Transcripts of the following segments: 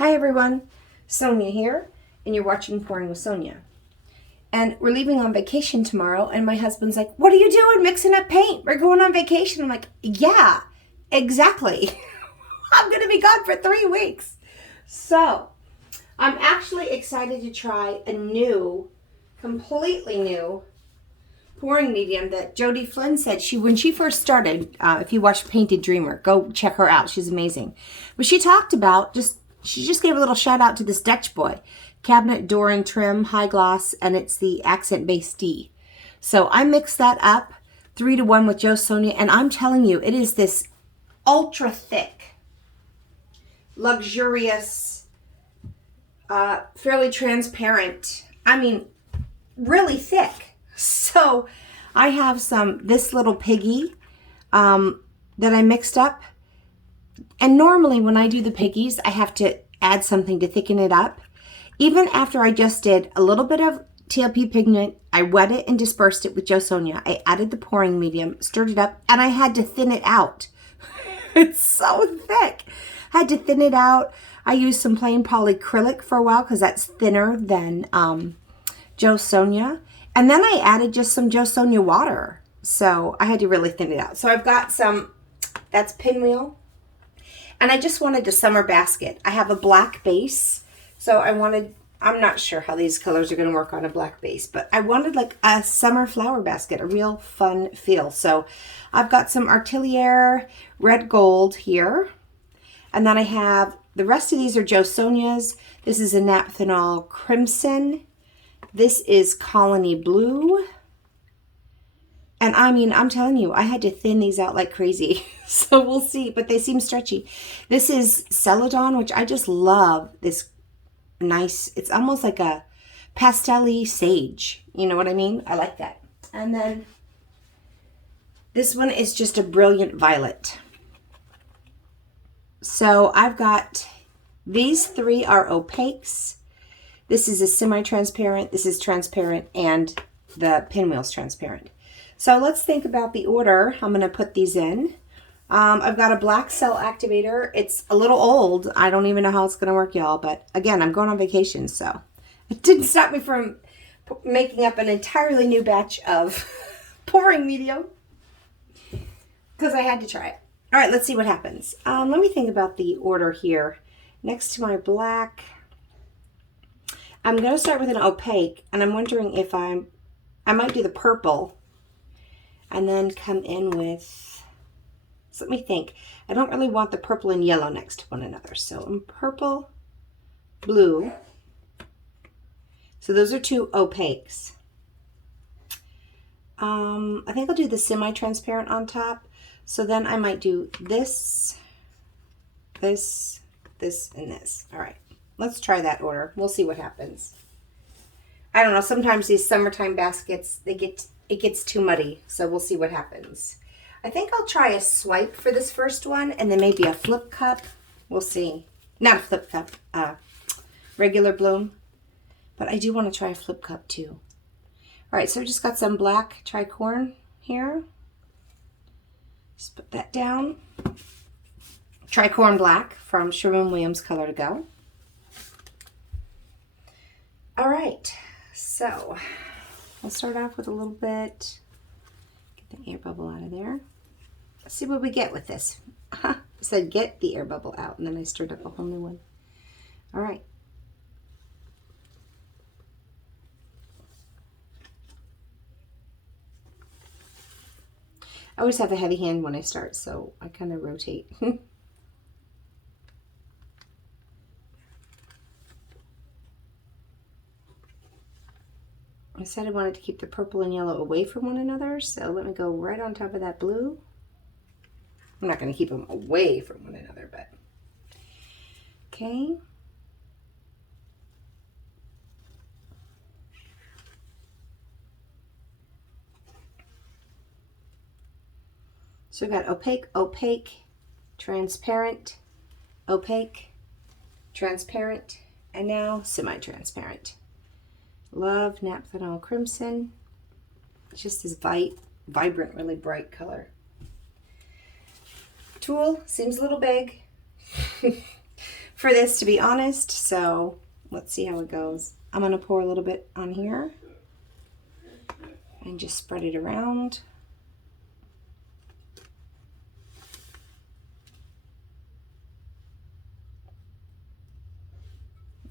Hi everyone, Sonia here, and you're watching Pouring with Sonia. And we're leaving on vacation tomorrow, and my husband's like, "What are you doing mixing up paint? We're going on vacation." I'm like, "Yeah, exactly. I'm going to be gone for 3 weeks." So, I'm actually excited to try a new, completely new pouring medium that Jody Flynn said when she first started. If you watched Painted Dreamer, go check her out. She's amazing. But she talked about she just gave a little shout out to this Dutch boy, Cabinet Door and Trim High Gloss, and it's the Accent Base D. So I mixed that up 3-to-1 with Jo Sonja, and I'm telling you, it is this ultra thick, luxurious, fairly transparent. I mean, really thick. So I have this little piggy that I mixed up. And normally when I do the piggies, I have to add something to thicken it up. Even after I just did a little bit of TLP pigment, I wet it and dispersed it with Jo Sonja. I added the pouring medium, stirred it up, and I had to thin it out. It's so thick. I had to thin it out. I used some plain polyacrylic for a while because that's thinner than Jo Sonja. And then I added just some Jo Sonja water. So I had to really thin it out. So I've got that's Pinwheel. And I just wanted a summer basket. I have a black base. So I'm not sure how these colors are going to work on a black base, but I wanted like a summer flower basket, a real fun feel. So I've got some Artelier Red Gold here. And then I have, the rest of these are Jo Sonja's. This is a Naphthenol Crimson. This is Colony Blue. And I mean, I'm telling you, I had to thin these out like crazy. So we'll see, but they seem stretchy. This is Celadon, which I just love. This nice, it's almost like a pastel-y sage. You know what I mean? I like that. And then this one is just a Brilliant Violet. So I've got, these 3 are opaques. This is a semi-transparent, this is transparent, and the Pinwheel's transparent. So let's think about the order I'm going to put these in. I've got a black cell activator. It's a little old. I don't even know how it's going to work, y'all. But again, I'm going on vacation, so it didn't stop me from making up an entirely new batch of pouring medium because I had to try it. All right, let's see what happens. Let me think about the order here. Next to my black, I'm going to start with an opaque, and I'm wondering if I might do the purple and then come in with, so let me think. I don't really want the purple and yellow next to one another. So I'm purple, blue. So those are 2 opaques. I think I'll do the semi-transparent on top. So then I might do this, this, this, and this. All right, let's try that order. We'll see what happens. I don't know, sometimes these summertime baskets, it gets too muddy, so we'll see what happens. I think I'll try a swipe for this first one, and then maybe a flip cup. We'll see. Not a flip cup, regular bloom. But I do want to try a flip cup too. All right, so I just got some black tricorn here. Just put that down. Tricorn black from Sherwin-Williams Color to Go. All right, so we'll start off with a little bit. Get the air bubble out of there. Let's see what we get with this. I said get the air bubble out, and then I stirred up a whole new one. All right. I always have a heavy hand when I start, so I kind of rotate. I said I wanted to keep the purple and yellow away from one another, so let me go right on top of that blue. I'm not going to keep them away from one another, but okay. So we've got opaque, opaque, transparent, opaque, transparent, and now semi-transparent. Love Naphthenol Crimson. It's just this vibrant, really bright color. Tool seems a little big. for this, to be honest. So let's see how it goes. I'm going to pour a little bit on here and just spread it around.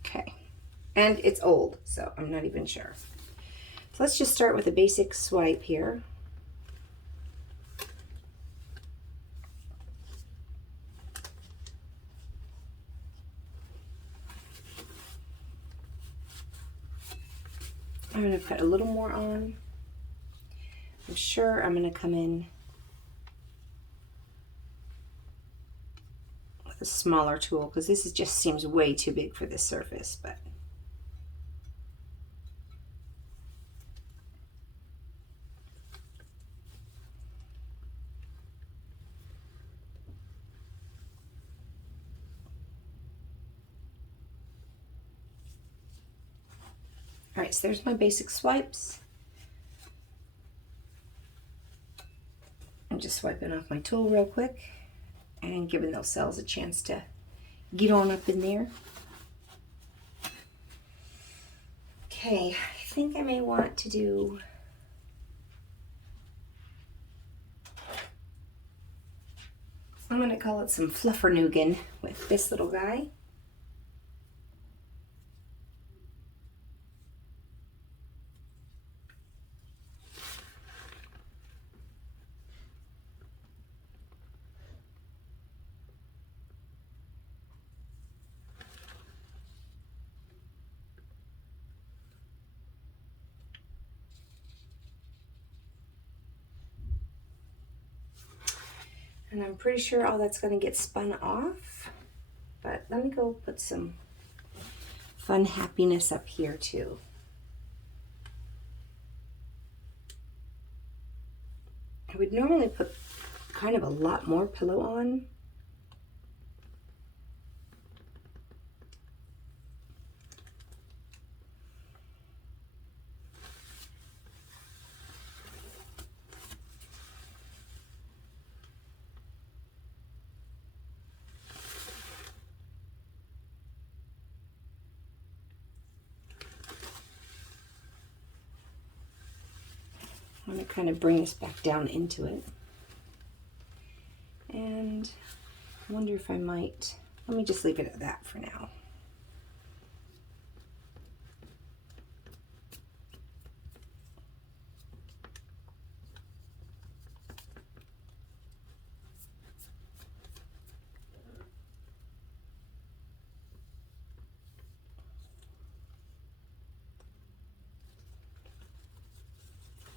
Okay. And it's old, so I'm not even sure. So let's just start with a basic swipe here. I'm going to put a little more on. I'm sure I'm going to come in with a smaller tool because this just seems way too big for this surface, but all right, so there's my basic swipes. I'm just swiping off my tool real quick and giving those cells a chance to get on up in there. Okay, I think I may want to do I'm going to call it some Fluffernugan with this little guy. And I'm pretty sure all that's going to get spun off. But let me go put some fun happiness up here too. I would normally put kind of a lot more pillow on. I'm going to kind of bring this back down into it. And I wonder if I might, let me just leave it at that for now.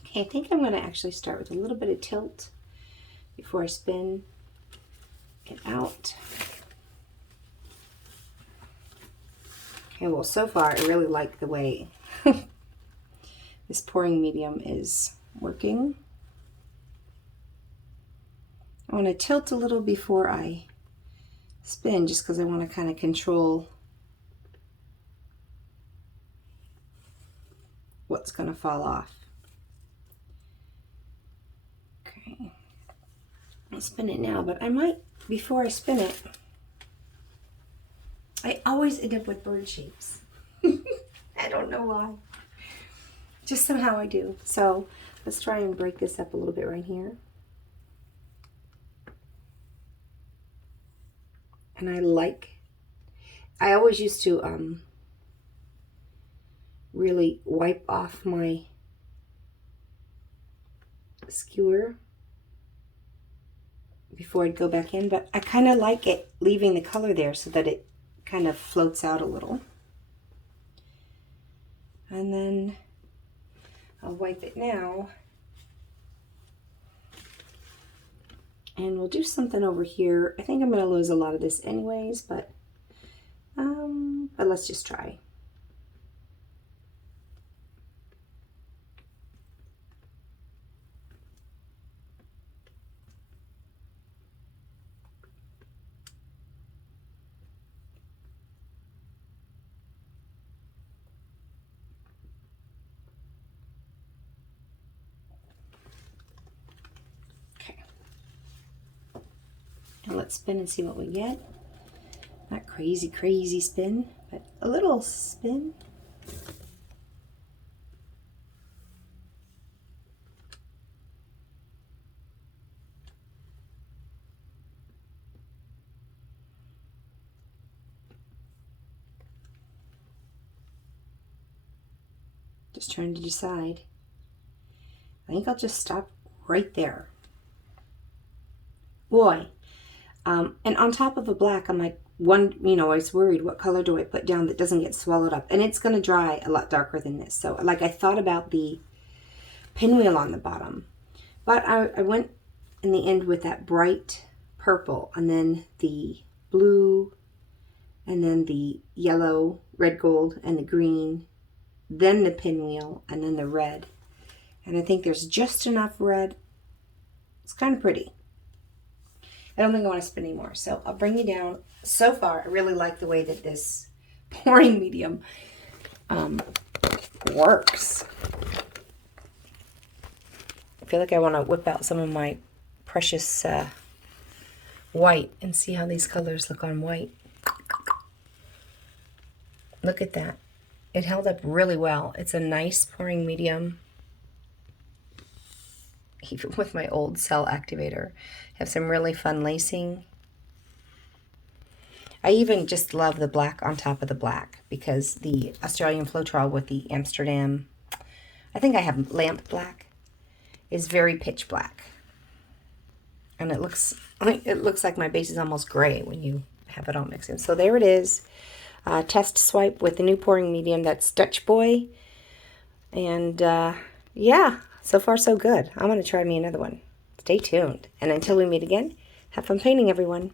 Okay, I think I'm going to actually start with a little bit of tilt before I spin it out. Okay, well, so far I really like the way this pouring medium is working. I want to tilt a little before I spin just because I want to kind of control what's going to fall off. Okay, I'll spin it now, but I might, before I spin it, I always end up with bird shapes. I don't know why. Just somehow I do. So let's try and break this up a little bit right here. And I always used to really wipe off my skewer before I'd go back in, but I kind of like it leaving the color there so that it kind of floats out a little. And then I'll wipe it now. And we'll do something over here. I think I'm going to lose a lot of this anyways, but let's just try. Okay. Now let's spin and see what we get. Not crazy, crazy spin, but a little spin. Just trying to decide. I think I'll just stop right there. Boy. And on top of a black, I'm like, I was worried, what color do I put down that doesn't get swallowed up? And it's going to dry a lot darker than this. So, like, I thought about the pinwheel on the bottom. But I went in the end with that bright purple, and then the blue, and then the yellow, red gold, and the green, then the pinwheel, and then the red. And I think there's just enough red. It's kind of pretty. I don't think I want to spin anymore, so I'll bring you down. So far, I really like the way that this pouring medium works. I feel like I want to whip out some of my precious white and see how these colors look on white. Look at that. It held up really well. It's a nice pouring medium. Even with my old cell activator. Have some really fun lacing. I even just love the black on top of the black because the Australian Floetrol with the Amsterdam, I think I have lamp black, is very pitch black. And it looks like my base is almost gray when you have it all mixed in. So there it is. Test swipe with the new pouring medium. That's Dutch Boy. And yeah, so far so good. I'm going to try me another one. Stay tuned. And until we meet again, have fun painting, everyone.